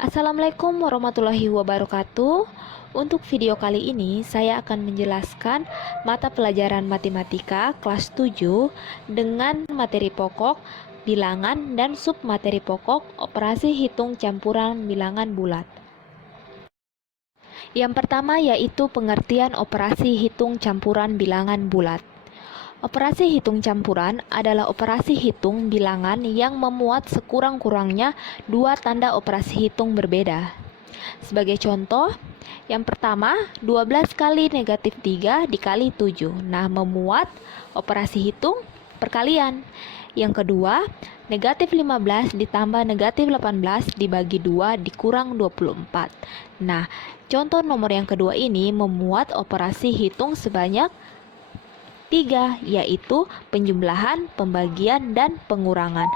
Assalamualaikum warahmatullahi wabarakatuh. Untuk video kali ini saya akan menjelaskan mata pelajaran matematika kelas 7 dengan materi pokok, bilangan dan submateri pokok operasi hitung campuran bilangan bulat. Yang pertama yaitu pengertian operasi hitung campuran bilangan bulat. Operasi hitung campuran adalah operasi hitung bilangan yang memuat sekurang-kurangnya dua tanda operasi hitung berbeda. Sebagai contoh, yang pertama 12 kali negatif 3 dikali 7. Nah, memuat operasi hitung perkalian. Yang kedua, negatif 15 ditambah negatif 18 dibagi 2 dikurang 24. Nah, contoh nomor yang kedua ini memuat operasi hitung sebanyak 3, yaitu penjumlahan, pembagian, dan pengurangan.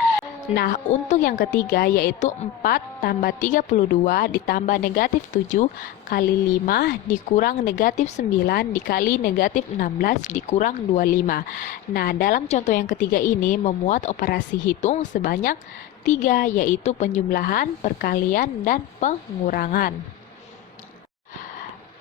Nah, untuk yang ketiga yaitu 4 tambah 32 ditambah negatif 7 kali 5 dikurang negatif 9 dikali negatif 16 dikurang 25. Nah, dalam contoh yang ketiga ini memuat operasi hitung sebanyak 3, yaitu penjumlahan, perkalian, dan pengurangan.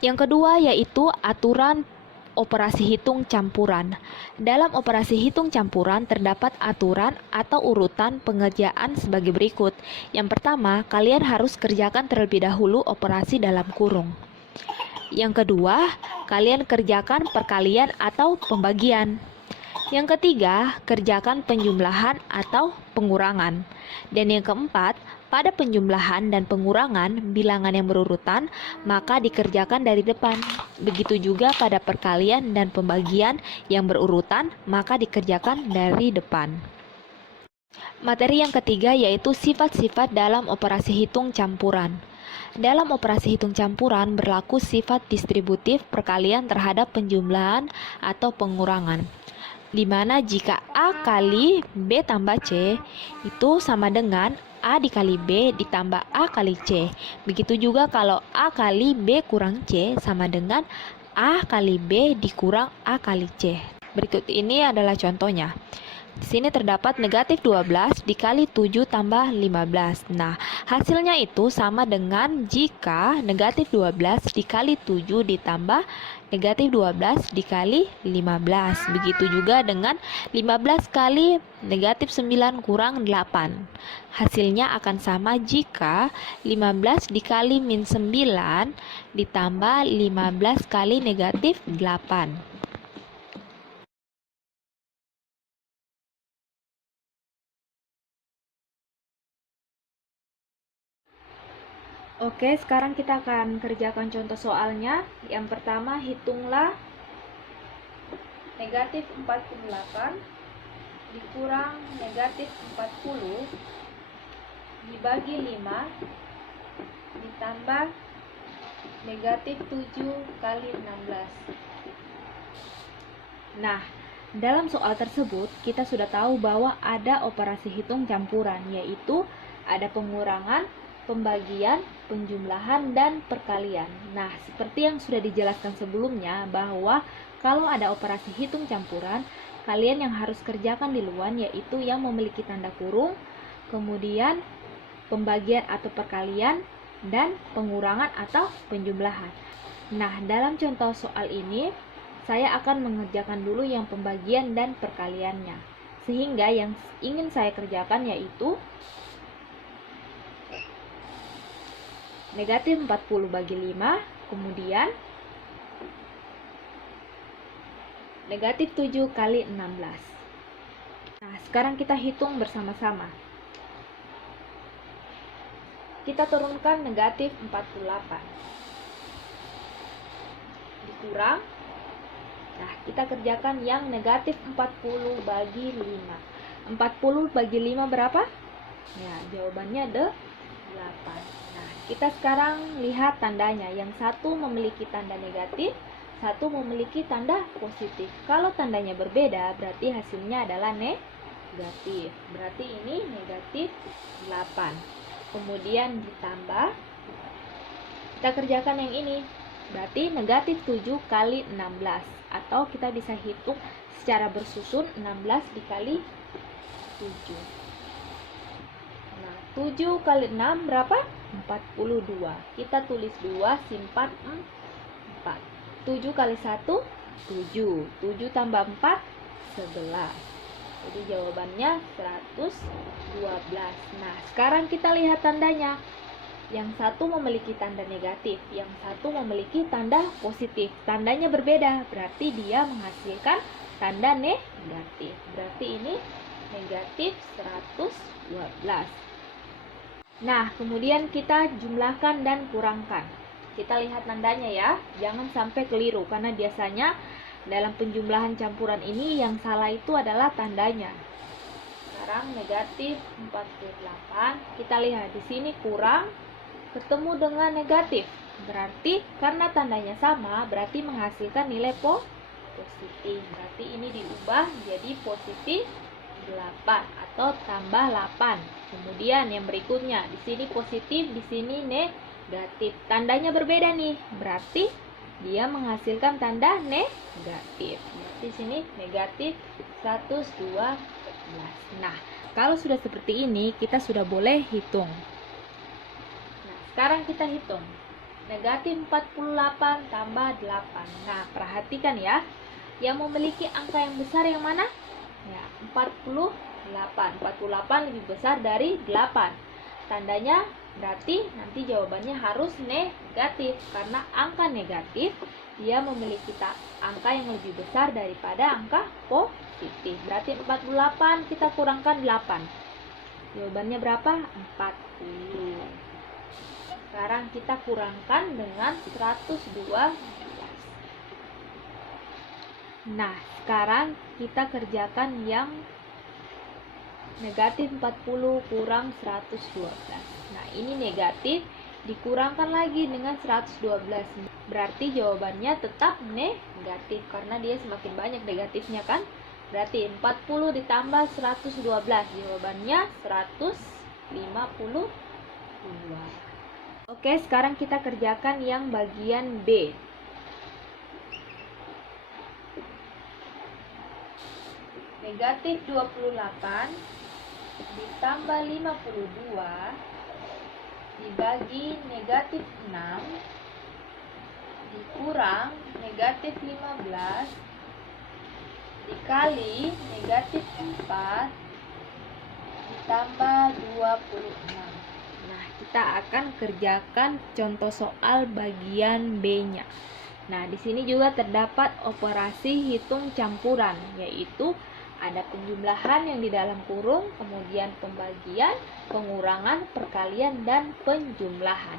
Yang kedua yaitu aturan operasi hitung campuran. Dalam operasi hitung campuran terdapat aturan atau urutan pengerjaan sebagai berikut. Yang pertama, kalian harus kerjakan terlebih dahulu operasi dalam kurung. Yang kedua, kalian kerjakan perkalian atau pembagian. Yang ketiga, kerjakan penjumlahan atau pengurangan. Dan yang keempat, pada penjumlahan dan pengurangan bilangan yang berurutan, maka dikerjakan dari depan. Begitu juga pada perkalian dan pembagian yang berurutan, maka dikerjakan dari depan. Materi yang ketiga yaitu sifat-sifat dalam operasi hitung campuran. Dalam operasi hitung campuran berlaku sifat distributif perkalian terhadap penjumlahan atau pengurangan, di mana jika A kali B tambah C itu sama dengan A dikali B ditambah A kali C. Begitu juga kalau A kali B kurang C sama dengan A kali B dikurang A kali C. Berikut ini adalah contohnya. Di sini terdapat negatif 12 dikali 7 tambah 15. Nah, hasilnya itu sama dengan jika negatif 12 dikali 7 ditambah negatif 12 dikali 15. Begitu juga dengan 15 kali negatif 9 kurang 8. Hasilnya akan sama jika 15 dikali min 9 ditambah 15 kali negatif 8. Oke, sekarang kita akan kerjakan contoh soalnya. Yang pertama, hitunglah negatif 48 dikurang negatif 40 dibagi 5 ditambah negatif 7 kali 16. Nah, dalam soal tersebut kita sudah tahu bahwa ada operasi hitung campuran, yaitu ada pengurangan, pembagian, penjumlahan, dan perkalian. Nah, seperti yang sudah dijelaskan sebelumnya bahwa kalau ada operasi hitung campuran, kalian yang harus kerjakan duluan yaitu yang memiliki tanda kurung, kemudian pembagian atau perkalian, dan pengurangan atau penjumlahan. Nah, dalam contoh soal ini, saya akan mengerjakan dulu yang pembagian dan perkaliannya. Sehingga yang ingin saya kerjakan yaitu negatif 40 bagi 5, kemudian negatif 7 kali 16. Nah, sekarang kita hitung bersama-sama. Kita turunkan negatif 48. Dikurang. Nah, kita kerjakan yang negatif 40 bagi 5. 40 bagi 5 berapa? Ya, jawabannya 8. Nah, kita sekarang lihat tandanya. Yang satu memiliki tanda negatif, satu memiliki tanda positif. Kalau tandanya berbeda, berarti hasilnya adalah negatif. Berarti ini negatif 8. Kemudian ditambah, kita kerjakan yang ini. Berarti negatif 7 kali 16. Atau kita bisa hitung secara bersusun 16 dikali 7. 7 kali 6 berapa? 42. Kita tulis 2, simpan 4. 7 kali 1, 7. 7 tambah 4, 11. Jadi jawabannya 112. Nah, sekarang kita lihat tandanya. Yang satu memiliki tanda negatif, yang satu memiliki tanda positif. Tandanya berbeda, berarti dia menghasilkan tanda negatif. Berarti ini negatif 112. Nah, kemudian kita jumlahkan dan kurangkan. Kita lihat tandanya ya, jangan sampai keliru, karena biasanya dalam penjumlahan campuran ini yang salah itu adalah tandanya. Sekarang negatif 48, kita lihat di sini kurang ketemu dengan negatif. Berarti karena tandanya sama, berarti menghasilkan nilai positif. Berarti ini diubah jadi positif 8 atau tambah 8. Kemudian yang berikutnya, di sini positif, di sini negatif. Tandanya berbeda nih. Berarti dia menghasilkan tanda negatif. Di sini negatif 112. Nah, kalau sudah seperti ini, kita sudah boleh hitung. Nah, sekarang kita hitung. Negatif 48 tambah 8. Nah, perhatikan ya. Yang memiliki angka yang besar yang mana? Ya, 48. 48 lebih besar dari 8. Tandanya berarti nanti jawabannya harus negatif. Karena angka negatif, dia memiliki angka yang lebih besar daripada angka positif. Berarti 48 kita kurangkan 8. Jawabannya berapa? 40. Sekarang kita kurangkan dengan 112. Nah, sekarang kita kerjakan yang negatif 40 kurang 112. Nah, ini negatif dikurangkan lagi dengan 112. Berarti jawabannya tetap negatif karena dia semakin banyak negatifnya kan? Berarti 40 ditambah 112, jawabannya 152. Oke, sekarang kita kerjakan yang bagian B. Negatif 28 ditambah 52 dibagi negatif 6 dikurang negatif 15 dikali negatif 4 ditambah 26. Nah, kita akan kerjakan contoh soal bagian B-nya. Nah, di sini juga terdapat operasi hitung campuran, yaitu ada penjumlahan yang di dalam kurung, kemudian pembagian, pengurangan, perkalian, dan penjumlahan.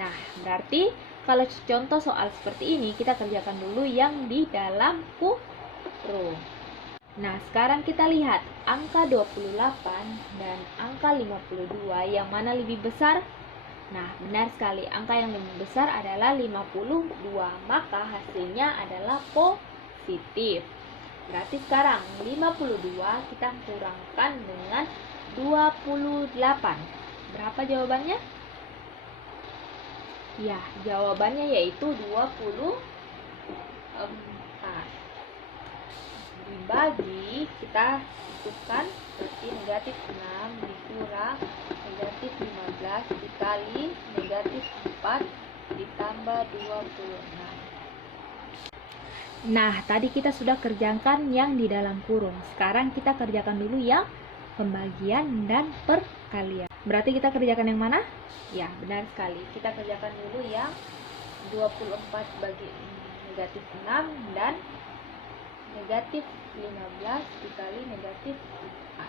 Nah, berarti kalau contoh soal seperti ini, kita kerjakan dulu yang di dalam kurung. Nah, sekarang kita lihat angka 28 dan angka 52, yang mana lebih besar? Nah, benar sekali, angka yang lebih besar adalah 52, maka hasilnya adalah positif. Berarti sekarang 52 kita kurangkan dengan 28. Berapa jawabannya? Ya, jawabannya yaitu 24. Dibagi, kita hitungkan, berarti negatif 6 dikurang negatif 15 dikali negatif 4 ditambah 26. Nah, tadi kita sudah kerjakan yang di dalam kurung. Sekarang kita kerjakan dulu yang pembagian dan perkalian. Berarti kita kerjakan yang mana? Ya, benar sekali. Kita kerjakan dulu yang 24 bagi negatif 6 dan negatif 15 dikali negatif 4.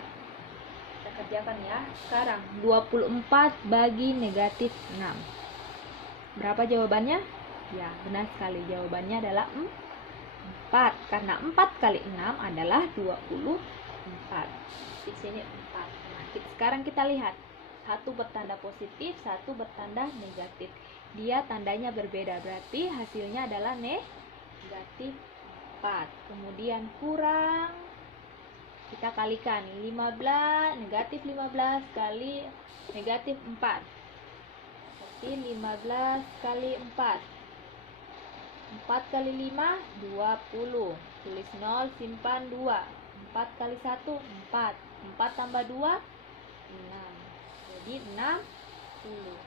Kita kerjakan ya. Sekarang 24 bagi negatif 6. Berapa jawabannya? Ya, benar sekali. Jawabannya adalah 4. Karena 4 kali 6 adalah 24. Di sini 4. Nah, sekarang kita lihat. Satu bertanda positif, satu bertanda negatif. Dia tandanya berbeda. Berarti hasilnya adalah negatif 4. Kemudian kurang, kita kalikan 15, negatif 15 kali negatif 4. Berarti 15 kali 4. 4 kali 5, 20. Tulis 0, simpan 2. 4 kali 1, 4. 4 tambah 2, 6. Jadi 60.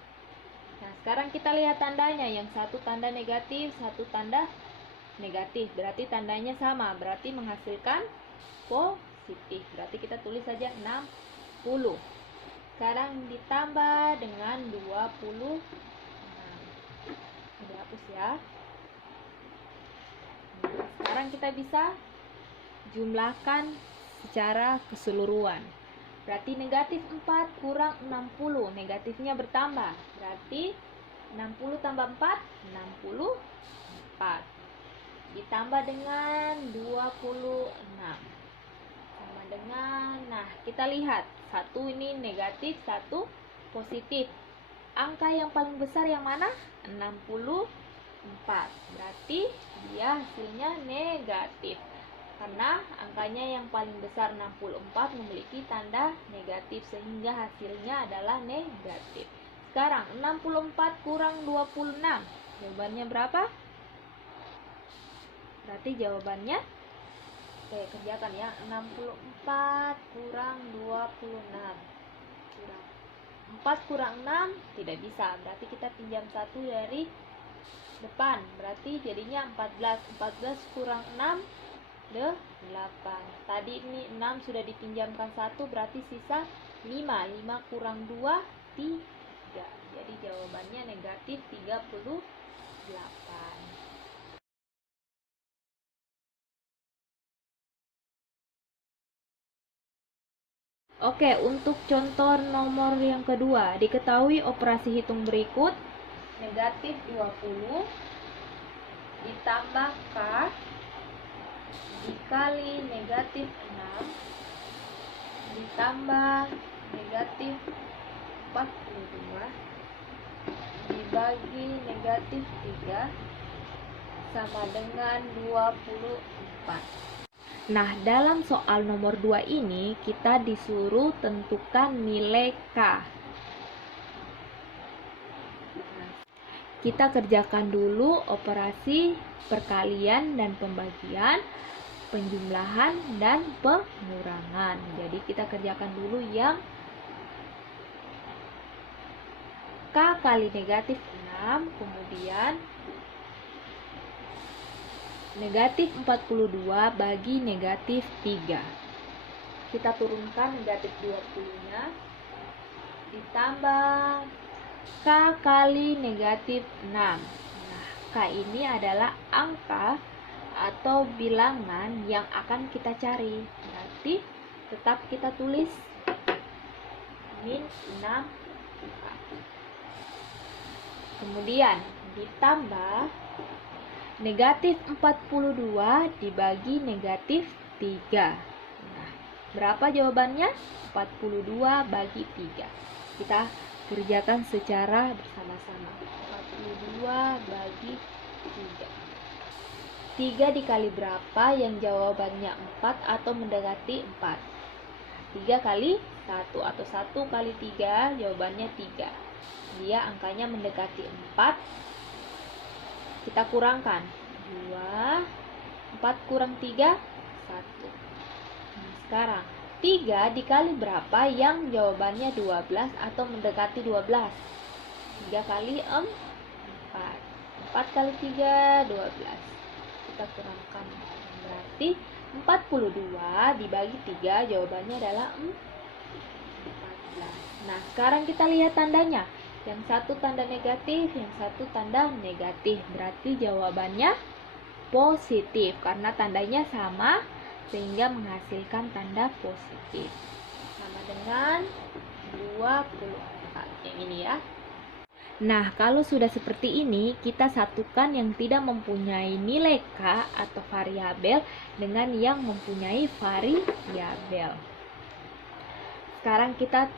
Nah, sekarang kita lihat tandanya. Yang satu tanda negatif, satu tanda negatif. Berarti tandanya sama. Berarti menghasilkan positif. Berarti kita tulis saja 60. Sekarang ditambah dengan 26. Ini hapus ya. Nah, sekarang kita bisa jumlahkan secara keseluruhan. Berarti negatif 4 kurang 60. Negatifnya bertambah. Berarti 60 tambah 4, 64. Ditambah dengan 26. Sama dengan, nah kita lihat. Satu ini negatif, satu positif. Angka yang paling besar yang mana? 64. Berarti dia hasilnya negatif. Karena angkanya yang paling besar 64 memiliki tanda negatif sehingga hasilnya adalah negatif. Sekarang 64 kurang 26. Jawabannya berapa? Berarti jawabannya kerjakan ya. 64 kurang 26. 4 kurang 6 tidak bisa. Berarti kita pinjam 1 dari depan. Berarti jadinya 14. 14 kurang 6 8. Tadi ini 6 sudah dipinjamkan 1, berarti sisa 5. 5 kurang 2, 3. Jadi jawabannya negatif 38. Oke, untuk contoh nomor yang kedua, diketahui operasi hitung berikut. Negatif 20 ditambah K dikali negatif 6 ditambah negatif 42 dibagi negatif 3 sama dengan 24. Nah, dalam soal nomor 2 ini kita disuruh tentukan nilai K. Kita kerjakan dulu operasi perkalian dan pembagian, penjumlahan dan pengurangan. Jadi kita kerjakan dulu yang K kali negatif 6, kemudian negatif 42 bagi negatif 3. Kita turunkan negatif 20-nya, ditambah K kali negatif 6. Nah, K ini adalah angka atau bilangan yang akan kita cari. Berarti tetap kita tulis min 6. Kemudian ditambah negatif 42 dibagi negatif 3. Nah, berapa jawabannya? 42 bagi 3. Kita kerjakan secara bersama-sama. 42 bagi 3. 3 dikali berapa? Yang jawabannya 4 atau mendekati 4. 3 kali 1 atau 1 kali 3, jawabannya 3. Dia angkanya mendekati 4. Kita kurangkan 2. 4 kurang 3, 1. Nah, sekarang 3 dikali berapa? Yang jawabannya 12 atau mendekati 12. 3 kali 4. 4 kali 3, 12. Kita kurangkan. Berarti 42 dibagi 3, jawabannya adalah 14. Nah, sekarang kita lihat tandanya. Yang satu tanda negatif, yang satu tanda negatif. Berarti jawabannya positif karena tandanya sama sehingga menghasilkan tanda positif. Sama dengan 24. Yang ini ya. Nah, kalau sudah seperti ini, kita satukan yang tidak mempunyai nilai K atau variabel dengan yang mempunyai variabel. Sekarang kita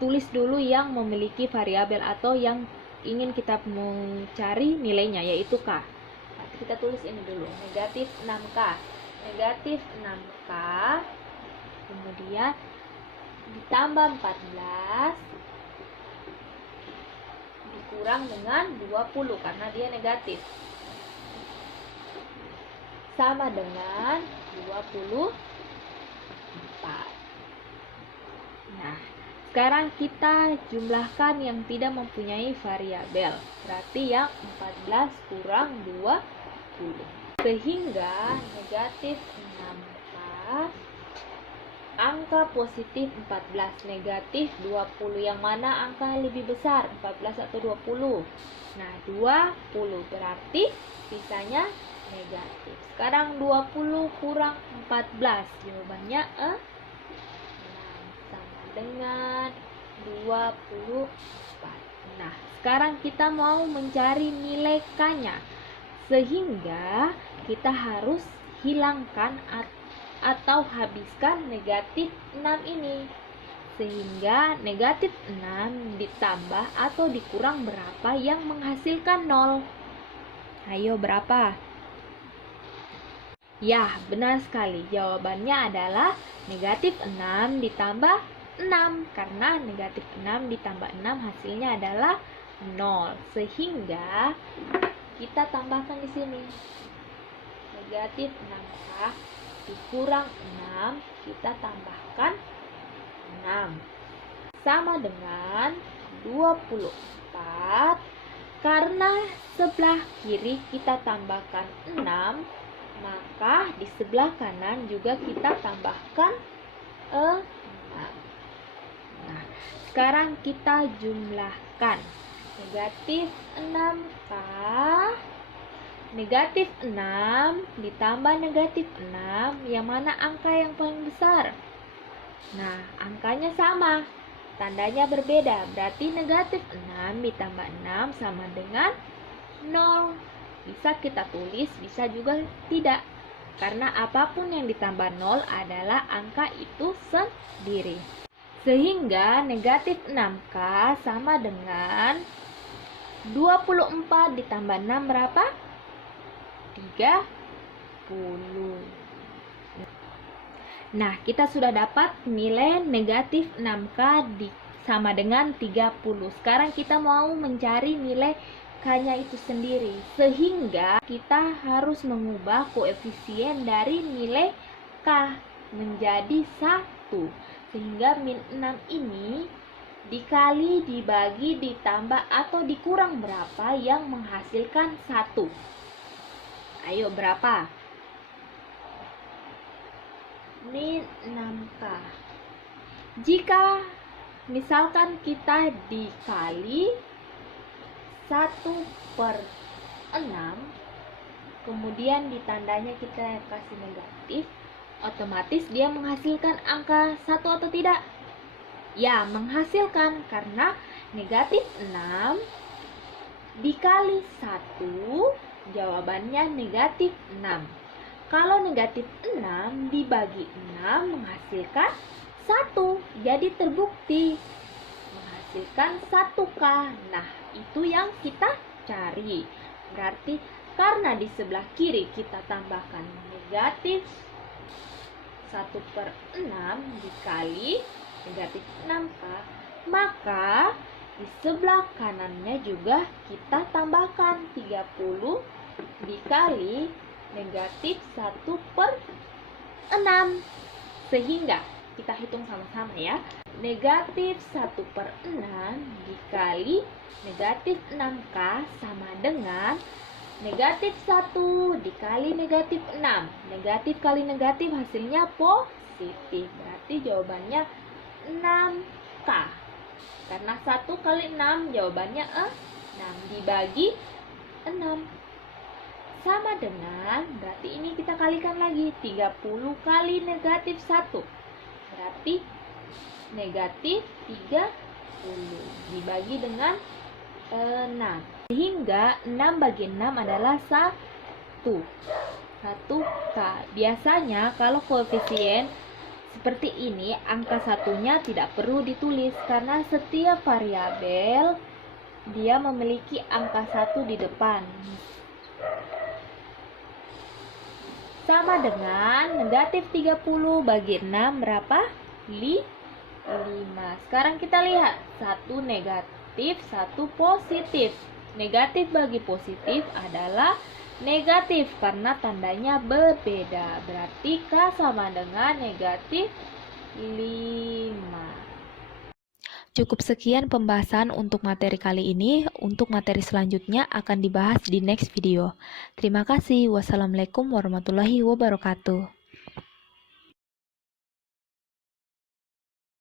tulis dulu yang memiliki variabel atau yang ingin kita mencari nilainya, yaitu K. Kita tulis ini dulu, negatif 6K. Negatif 6K, kemudian ditambah 14, dikurang dengan 20 karena dia negatif. Sama dengan 24. Nah, Sekarang kita jumlahkan yang tidak mempunyai variabel. Berarti yang 14 kurang 20. Sehingga negatif 6K, angka positif 14, negatif 20. Yang mana angka lebih besar, 14 atau 20? Nah, 20. Berarti sisanya negatif. Sekarang 20 kurang 14. Jawabannya 6 sama dengan 24. Nah, sekarang kita mau mencari nilai K-nya. Sehingga kita harus hilangkan atau habiskan negatif 6 ini. Sehingga negatif 6 ditambah atau dikurang berapa yang menghasilkan 0? Ayo, berapa? Ya, benar sekali. Jawabannya adalah negatif 6 ditambah 6. Karena negatif 6 ditambah 6 hasilnya adalah 0. Sehingga kita tambahkan di sini. Negatif 6K dikurang 6, kita tambahkan 6. Sama dengan 24. Karena sebelah kiri kita tambahkan 6, maka di sebelah kanan juga kita tambahkan 6. Nah, sekarang kita jumlahkan. Negatif 6K, negatif 6 ditambah negatif 6, yang mana angka yang paling besar? Nah, angkanya sama, tandanya berbeda, berarti negatif 6 ditambah 6 sama dengan 0. Bisa kita tulis, bisa juga tidak. Karena apapun yang ditambah 0 adalah angka itu sendiri. Sehingga negatif 6K sama dengan 24 ditambah 6 berapa? 30. Nah, kita sudah dapat nilai negatif 6K sama dengan 30. Sekarang kita mau mencari nilai K-nya itu sendiri. Sehingga kita harus mengubah koefisien dari nilai K menjadi 1. Sehingga min 6 ini dikali, dibagi, ditambah, atau dikurang berapa yang menghasilkan 1. Ayo, berapa? Min 6K. Jika misalkan kita dikali 1/6, kemudian di tandanya kita kasih negatif, otomatis dia menghasilkan angka 1 atau tidak? Ya, menghasilkan, karena negatif 6 dikali 1, jawabannya negatif 6. Kalau negatif 6 dibagi 6 menghasilkan 1. Jadi terbukti menghasilkan 1K. Nah, itu yang kita cari. Berarti karena di sebelah kiri kita tambahkan negatif 1/6 dikali negatif 6K, maka di sebelah kanannya juga kita tambahkan 30 dikali negatif 1/6. Sehingga kita hitung sama-sama ya. Negatif 1/6 dikali negatif 6K sama dengan negatif 1 dikali negatif 6. Negatif kali negatif hasilnya positif. Berarti jawabannya 6K. Karena 1 kali 6 jawabannya 6 dibagi 6. Sama dengan, berarti ini kita kalikan lagi, 30 kali negatif 1. Berarti negatif 30 dibagi dengan 6. Sehingga 6 bagi 6 adalah 1K. Biasanya kalau koefisien seperti ini, angka satunya tidak perlu ditulis karena setiap variabel dia memiliki angka 1 di depan. Sama dengan negatif 30 bagi 6 berapa? 5. Sekarang kita lihat, 1 negatif, 1 positif. Negatif bagi positif adalah negatif karena tandanya berbeda. Berarti K sama dengan negatif 5. Cukup sekian pembahasan untuk materi kali ini. Untuk materi selanjutnya akan dibahas di next video. Terima kasih. Wassalamualaikum warahmatullahi wabarakatuh.